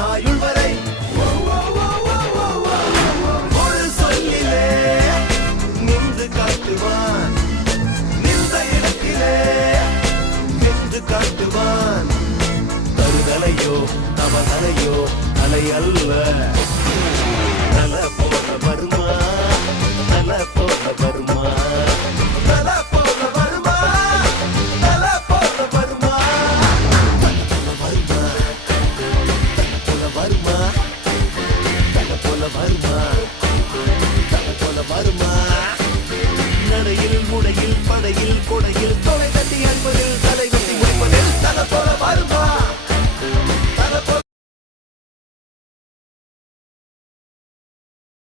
ஆயுள் வரை ஒரு சொல்லிலே நின்று காட்டுவான், நின்ற இடத்திலே நின்று காட்டுவான். தருதலையோ தவதலையோ அலை அல்ல, தல போல வருமா, தல போல வருமா.